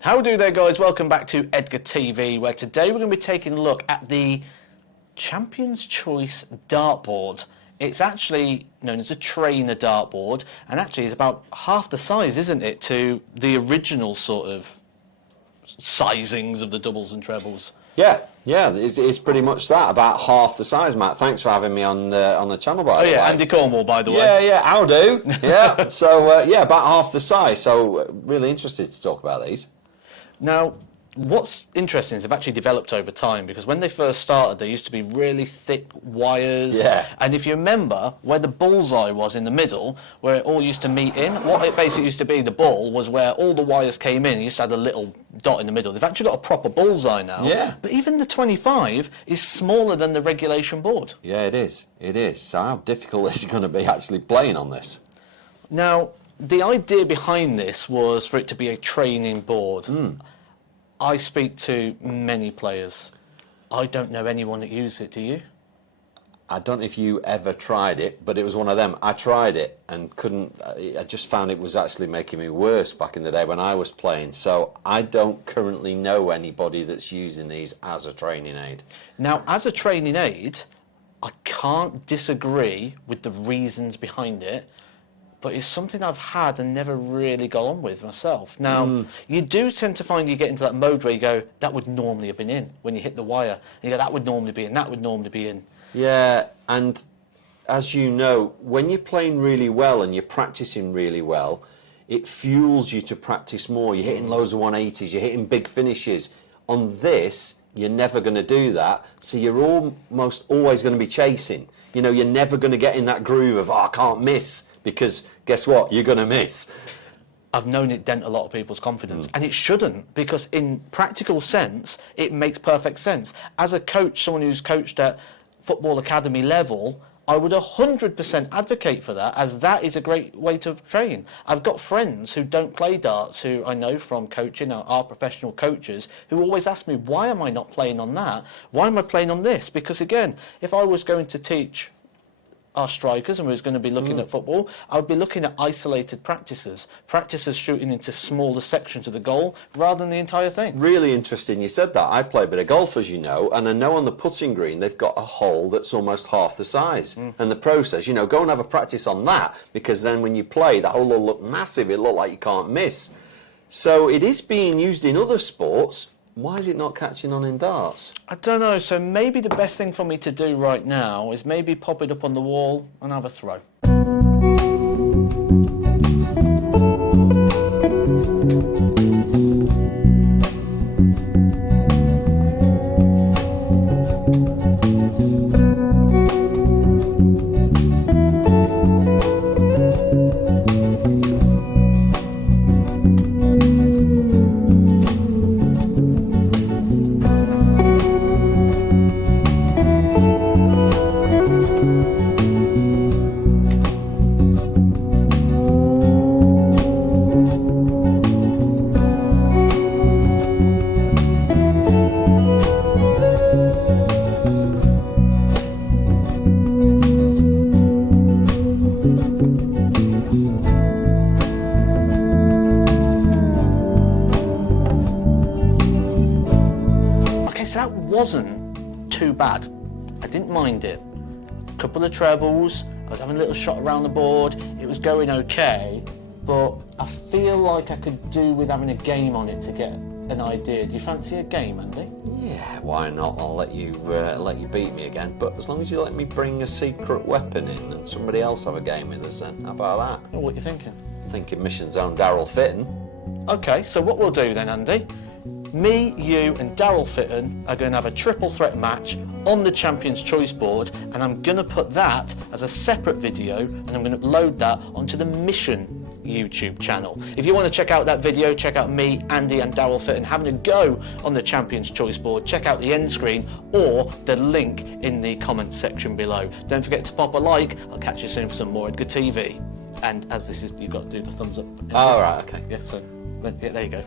How do there, guys? Welcome back to Edgar TV, where today we're going to be taking a look at the Champions Choice dartboard. It's actually known as a trainer dartboard, and actually it's about half the size, isn't it, to the original sort of sizings of the doubles and trebles. Yeah, it's pretty much that, about half the size, Matt. Thanks for having me on the channel, by the way. Andy Cornwall, by the way. Yeah, how do? Yeah, so, about half the size, so really interested to talk about these. Now, what's interesting is they've actually developed over time, because when they first started, they used to be really thick wires. Yeah. And if you remember, where the bullseye was in the middle, where it all used to meet in, what it basically used to be, the ball, was where all the wires came in. You just had a little dot in the middle. They've actually got a proper bullseye now. Yeah. But even the 25 is smaller than the regulation board. Yeah, it is. It is. So how difficult is it going to be actually playing on this? Now, the idea behind this was for it to be a training board. I speak to many players. I don't know anyone that uses it, do you? I don't know if you ever tried it, but it was one of them. I tried it and couldn't. I just found it was actually making me worse back in the day when I was playing. So I don't currently know anybody that's using these as a training aid. Now, as a training aid, I can't disagree with the reasons behind it, but it's something I've had and never really got on with myself. Now, you do tend to find you get into that mode where you go, that would normally have been in when you hit the wire. And you go, that would normally be in, that would normally be in. Yeah, and as you know, when you're playing really well and you're practicing really well, it fuels you to practice more. You're hitting loads of 180s, you're hitting big finishes. On this, you're never going to do that, so you're almost always going to be chasing. You know, you're never going to get in that groove of, I can't miss, because guess what? You're going to miss. I've known it dent a lot of people's confidence, and it shouldn't, because in practical sense, it makes perfect sense. As a coach, someone who's coached at football academy level, I would 100% advocate for that, as that is a great way to train. I've got friends who don't play darts, who I know from coaching, are professional coaches, who always ask me, why am I not playing on that? Why am I playing on this? Because again, if I was going to teach our strikers and we was going to be looking at football, I would be looking at isolated practices shooting into smaller sections of the goal rather than the entire thing. Really interesting you said that. I play a bit of golf, as you know, and I know on the putting green they've got a hole that's almost half the size. And the process, you know, go and have a practice on that, because then when you play, that hole will look massive. It'll look like you can't miss. So it is being used in other sports. Why is it not catching on in darts? I don't know, so maybe the best thing for me to do right now is maybe pop it up on the wall and have a throw. That wasn't too bad. I didn't mind it. A couple of trebles, I was having a little shot around the board, it was going okay, but I feel like I could do with having a game on it to get an idea. Do you fancy a game, Andy? Yeah, why not? I'll let you beat me again, but as long as you let me bring a secret weapon in and somebody else have a game with us, then how about that? Oh, what are you thinking? Thinking Mission's own Daryl Fitton. Okay, so what we'll do then, Andy, me, you and Daryl Fitton are going to have a triple threat match on the Champions Choice board, and I'm going to put that as a separate video, and I'm going to upload that onto the Mission YouTube channel. If you want to check out that video, check out me, Andy and Daryl Fitton having a go on the Champions Choice board, check out the end screen or the link in the comment section below. Don't forget to pop a like. I'll catch you soon for some more Edgar TV. And as this is, you've got to do the thumbs up. Oh, right, okay. Yeah, so yeah, there you go.